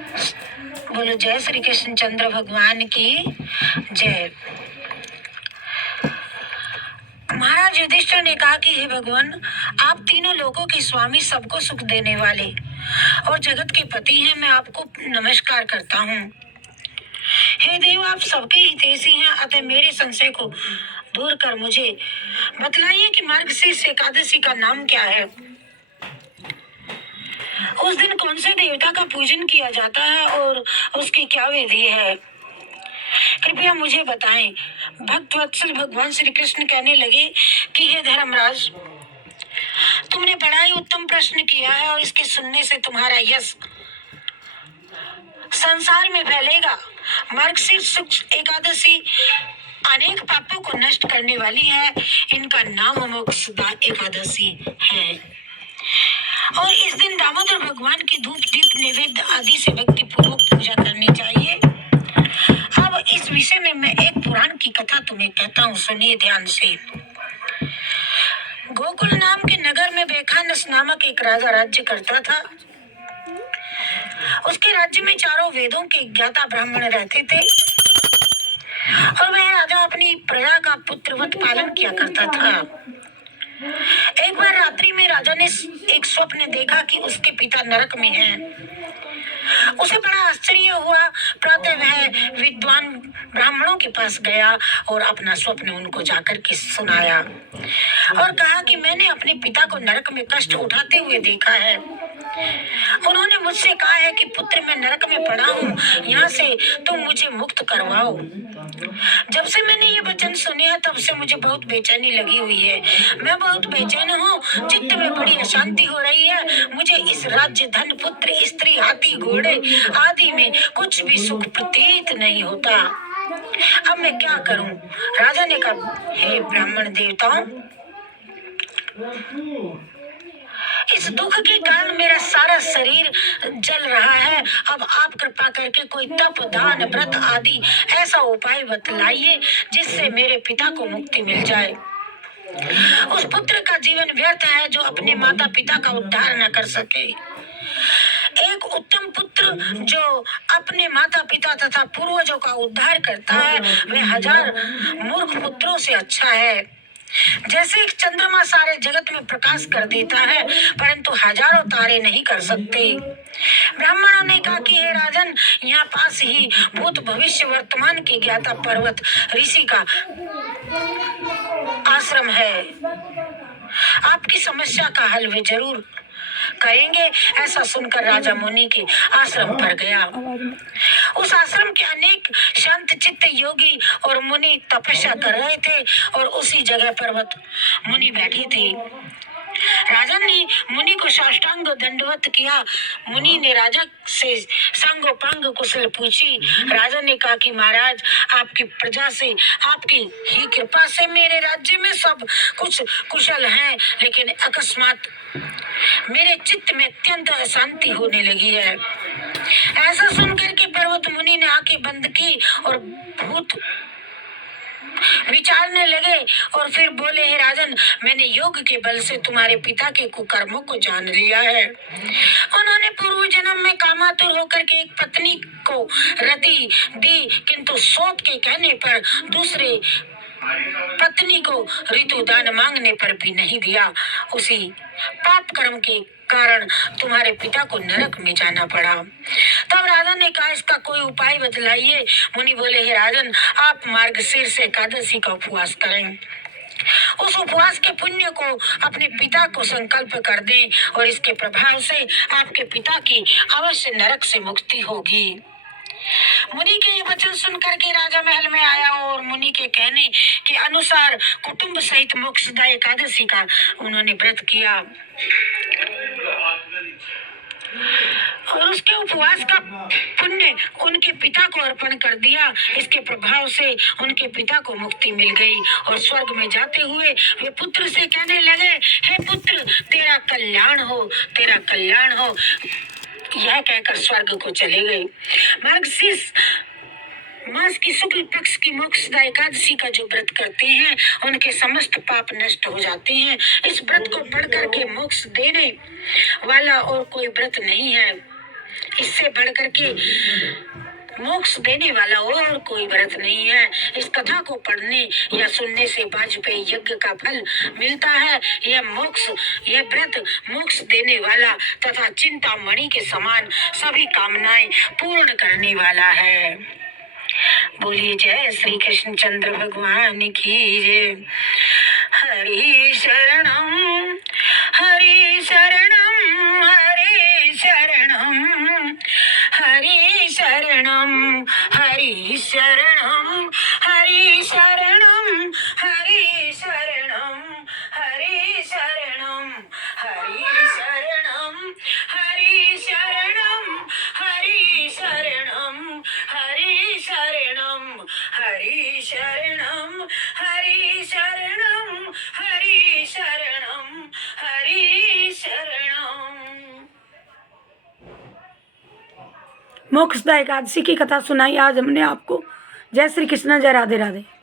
बोलो जय श्री कृष्ण चंद्र भगवान की जय। महाराज युधिष्ठिर ने कहा कि हे भगवान, आप तीनों लोगों के स्वामी, सबको सुख देने वाले और जगत के पति हैं। मैं आपको नमस्कार करता हूँ। हे देव, आप सबके हितैषी हैं, अतः मेरे संशय को दूर कर मुझे बतलाइए कि मार्गशीर्ष एकादशी का नाम क्या है। उस दिन कौन से देवता का पूजन किया जाता है और उसकी क्या विधि है, कृपया मुझे बताएं। भक्त वत्सल भगवान श्री कृष्ण कहने लगे कि हे धर्मराज, तुमने बड़ा ही उत्तम प्रश्न किया है और इसके सुनने से तुम्हारा यश संसार में फैलेगा। मार्गशीर्ष एकादशी अनेक पापों को नष्ट करने वाली है। इनका नाम मोक्षदा एकादशी है और इस दिन दामोदर भगवान की धूप दीप नैवेद्य आदि से भक्ति पूर्वक पूजा करनी चाहिए। अब इस विषय में मैं एक पुराण की कथा तुम्हें कहता हूँ, सुनिए ध्यान से। गोकुल नाम के नगर में बेखानस नामक एक राजा राज्य करता था। उसके राज्य में चारों वेदों के ज्ञाता ब्राह्मण रहते थे और वह राजा अपनी प्रजा का पुत्रवत पालन किया करता था। एक बार रात्रि में राजा ने एक स्वप्न देखा कि उसके पिता नरक में हैं। उसे बड़ा आश्चर्य हुआ। प्रातः वह विद्वान ब्राह्मणों के पास गया और अपना स्वप्न उनको जाकर के सुनाया और कहा कि मैंने अपने पिता को नरक में कष्ट उठाते हुए देखा है। उन्होंने मुझसे कहा है कि पुत्र, मैं नरक में पड़ा हूँ, यहाँ से तुम मुझे मुक्त करवाओ। जब से मैंने ये वचन सुने हैं तब से मुझे बहुत बेचैनी लगी हुई है। मैं बहुत बेचैन हूँ, चित्त में बड़ी अशांति हो रही है। मुझे इस राज्य, धन, पुत्र, स्त्री, हाथी, घोड़े आदि में कुछ भी सुख प्रतीत नहीं होता। अब मैं क्या करूं? राजा ने कहा, हे ब्राह्मण देवताओं, इस दुख के कारण मेरा सारा शरीर जल रहा है। अब आप कृपा करके कोई तप, दान, व्रत आदि ऐसा उपाय बतलाइए जिससे मेरे पिता को मुक्ति मिल जाए। उस पुत्र का जीवन व्यर्थ है जो अपने माता पिता का उद्धार न कर सके। एक उत्तम पुत्र जो अपने माता पिता तथा पूर्वजों का उद्धार करता है वह 1000 मूर्ख पुत्रों से अच्छा है। जैसे एक चंद्रमा सारे जगत में प्रकाश कर देता है परंतु हजारों तारे नहीं कर सकते। ब्राह्मणों ने कहा कि हे राजन, यहाँ पास ही भूत भविष्य वर्तमान के ज्ञाता पर्वत ऋषि का आश्रम है। आपकी समस्या का हल वे जरूर करेंगे। ऐसा सुनकर राजा मुनि के आश्रम पर गया। उस आश्रम के अनेक शांत चित्त योगी और मुनि तपस्या कर रहे थे और उसी जगह पर्वत मुनि बैठी थी। राजा ने मुनि को साष्टांग दंडवत किया। मुनि ने राजा से सांगोपांग कुशल पूछी। राजा ने कहा कि महाराज, आपकी प्रजा से, आपकी ही कृपा से मेरे राज्य में सब कुछ कुशल है, लेकिन अकस्मात मेरे चित्त में अत्यंत अशांति होने लगी है। ऐसा सुनकर के पर्वत मुनि ने आंखें बंद की और भूत विचारने लगे और फिर बोले, हे राजन, मैंने योग के बल से तुम्हारे पिता के कुकर्मों को जान लिया है। उन्होंने पूर्व जन्म में कामातुर होकर के एक पत्नी को रति दी, किंतु सोत के कहने पर दूसरे पत्नी को ऋतुदान मांगने पर भी नहीं दिया। उसी पाप कर्म के कारण तुम्हारे पिता को नरक में जाना पड़ा। तब राजा ने कहा, इसका कोई उपाय बतलाइए। मुनि बोले, हे राजन, आप मार्गशीर्ष एकादशी का उपवास करें। उस उपवास के पुण्य को अपने पिता को संकल्प कर दें और इसके प्रभाव से आपके पिता की अवश्य नरक से मुक्ति होगी। मुनि के ये वचन सुनकर के राजा महल में आया और मुनि के कहने के अनुसार कुटुंब सहित मोक्षदा एकादशी का उन्होंने व्रत किया और उसके उपवास का पुण्य उनके पिता को अर्पण कर दिया। इसके प्रभाव से उनके पिता को मुक्ति मिल गई और स्वर्ग में जाते हुए वे पुत्र से कहने लगे, हे पुत्र, तेरा कल्याण हो, तेरा कल्याण हो। यह कहकर स्वर्ग को चले गए। मार्गशीर्ष मास की शुक्ल पक्ष की मोक्षदा एकादशी का जो व्रत करते हैं उनके समस्त पाप नष्ट हो जाते हैं। इस व्रत को पढ़ करके मोक्ष देने वाला और कोई व्रत नहीं है। इससे बढ़कर के मोक्ष देने वाला और कोई व्रत नहीं है। इस कथा को पढ़ने या सुनने से वाजपेयी यज्ञ का फल मिलता है। यह व्रत मोक्ष देने वाला तथा चिंतामणि के समान सभी कामनाएं पूर्ण करने वाला है। बोलिए जय श्री कृष्ण चंद्र भगवान की जय। हरि शरणम हरि शरणम हरि शरणम हरि शरणम हरि शरणम हरि शरणम हरि शरणम हरि शरणम हरि शरणम हरि शरणम हरि शरणम हरि शरणम हरि शरणम हरि शरणम हरि शरणम हरि शरणम। मोक्षदा एकादशी की कथा सुनाई आज हमने आपको। जय श्री कृष्ण, जय राधे राधे।